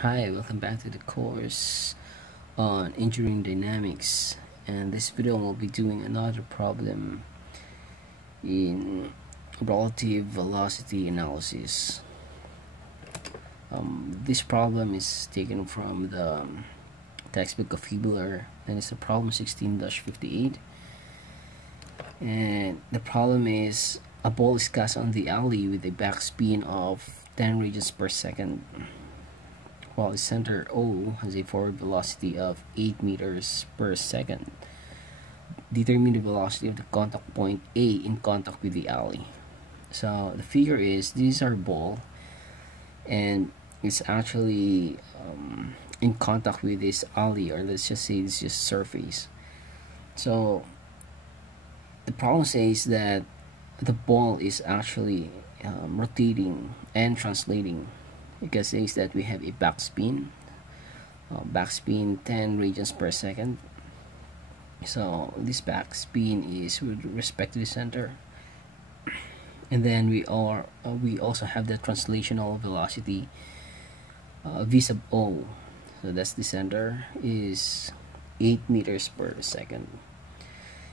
Hi, welcome back to the course on engineering dynamics, and this video we'll be doing another problem in relative velocity analysis. This problem is taken from the textbook of Hubler, and it's a problem 16-58, and the problem is a ball is cast on the alley with a backspin of 10 radians per second, while the center O has a forward velocity of 8 meters per second. Determine the velocity of the contact point A in contact with the alley. So the figure is, this is our ball, and it's actually in contact with this alley, or let's just say it's just surface. So the problem says that the ball is actually rotating and translating. It says that we have a backspin 10 radians per second. So this backspin is with respect to the center, and then we also have the translational velocity v sub o, so that's the center, is 8 meters per second.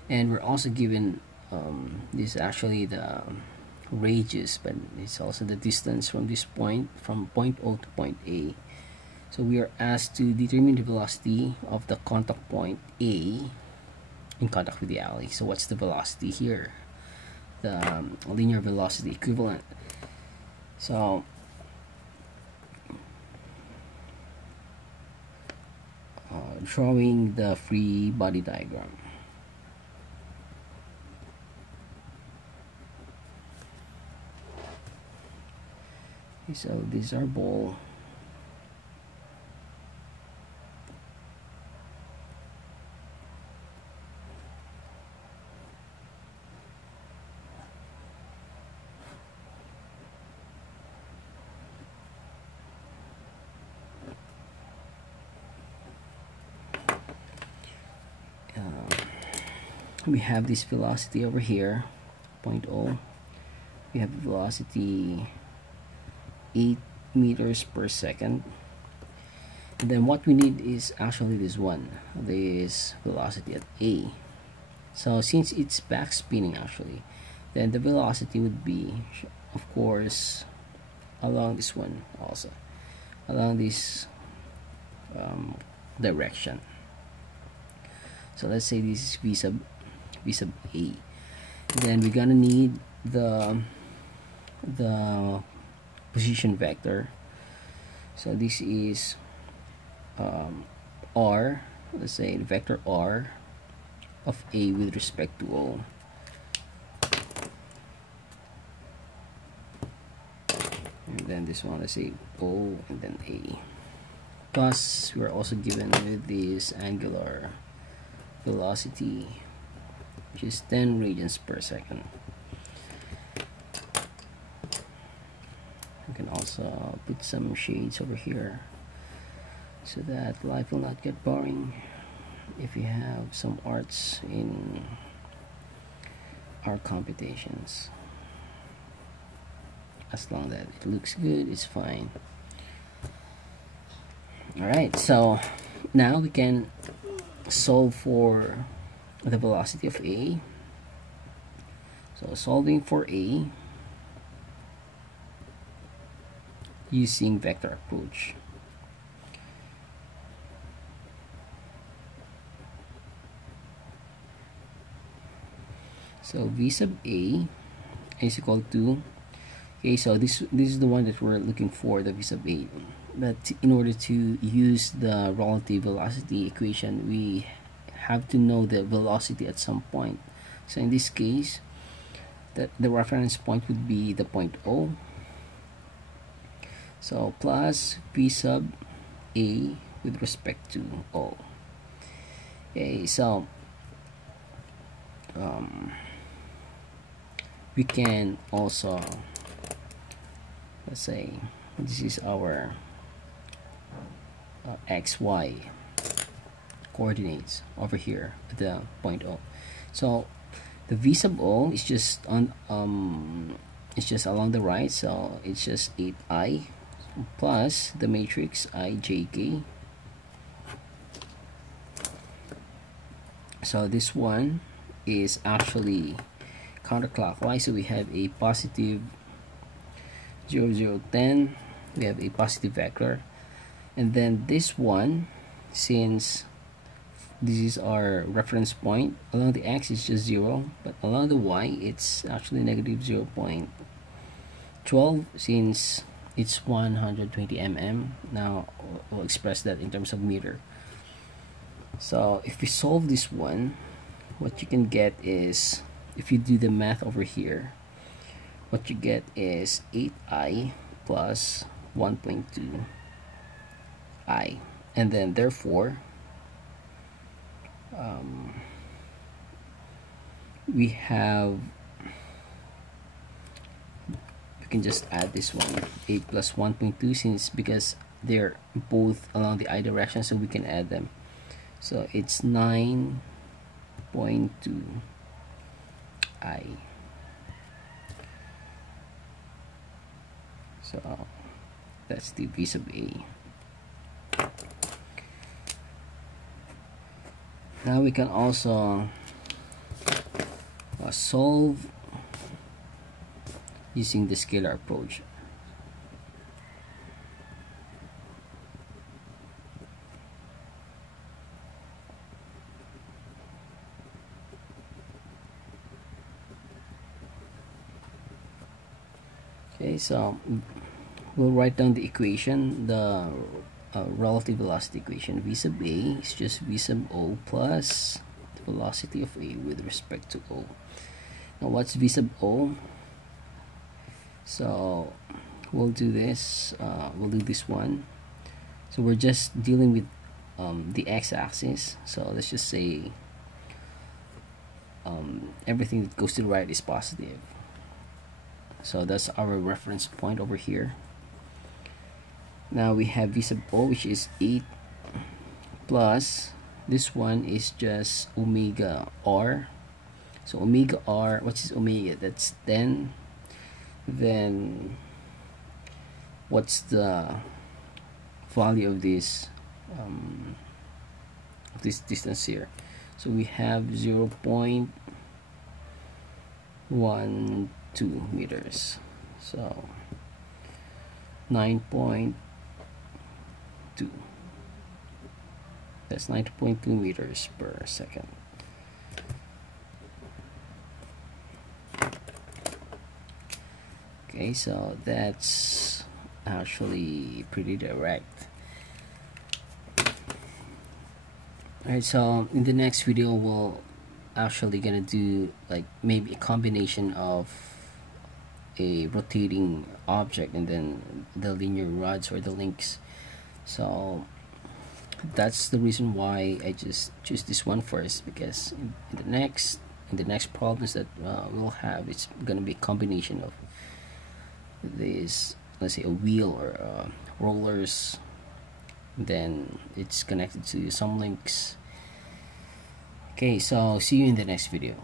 And we're also given this is actually the radius, but it's also the distance from this point, from point O to point A. So we are asked to determine the velocity of the contact point A in contact with the alley. So what's the velocity here? The linear velocity equivalent. So drawing the free body diagram. So this is our ball. We have this velocity over here, point O. We have velocity 8 meters per second, and then what we need is actually this one, this velocity at A. So since it's back spinning actually, then the velocity would be, of course, along this one, also along this direction. So let's say this is v sub A. Then we're gonna need the position vector. So this is r, let's say the vector r of A with respect to O. And then this one, let's say O and then A. Plus we're also given with this angular velocity, which is 10 radians per second. You can also put some shades over here so that life will not get boring if you have some arts in our computations. As long as it looks good, it's fine. Alright, so now we can solve for the velocity of A. So solving for A using vector approach. So v sub A is equal to, okay, so this is the one that we're looking for, the v sub A. But in order to use the relative velocity equation, we have to know the velocity at some point. So in this case, the reference point would be the point O. So plus v sub A with respect to O. Okay, so we can also, let's say this is our XY coordinates over here at the point O. So the v sub O is just on it's just along the right, so it's just 8i plus the matrix ijk. So this one is actually counterclockwise, so we have a positive 0, 0, 10, we have a positive vector, and then this one, since this is our reference point, along the x is just 0, but along the y it's actually negative 0.12, since it's 120 mm. Now we'll express that in terms of meter. So if we solve this one, what you can get is, if you do the math over here, what you get is 8i plus 1.2i, and then therefore we can just add this one, 8 plus 1.2, since because they're both along the I direction, so we can add them. So it's 9.2i. So that's the v sub a. Now we can also solve using the scalar approach. Okay, so we'll write down the equation, the relative velocity equation. V sub a is just v sub o plus the velocity of a with respect to o. Now what's v sub o? So we'll do this, we'll do this one. So we're just dealing with the x-axis, so let's just say everything that goes to the right is positive. So that's our reference point over here. Now we have v sub o, which is 8 plus this one is just omega r. So omega r, what is omega? That's 10. Then what's the value of this distance here? So we have 0.12 meters, so 9.2, that's 9.2 meters per second. Okay, so that's actually pretty direct. Alright, so in the next video we'll actually gonna do like maybe a combination of a rotating object and then the linear rods or the links. So that's the reason why I just choose this one first, because in the next problems that we'll have, it's gonna be a combination of this, let's say a wheel or rollers, then it's connected to some links. Okay, so see you in the next video.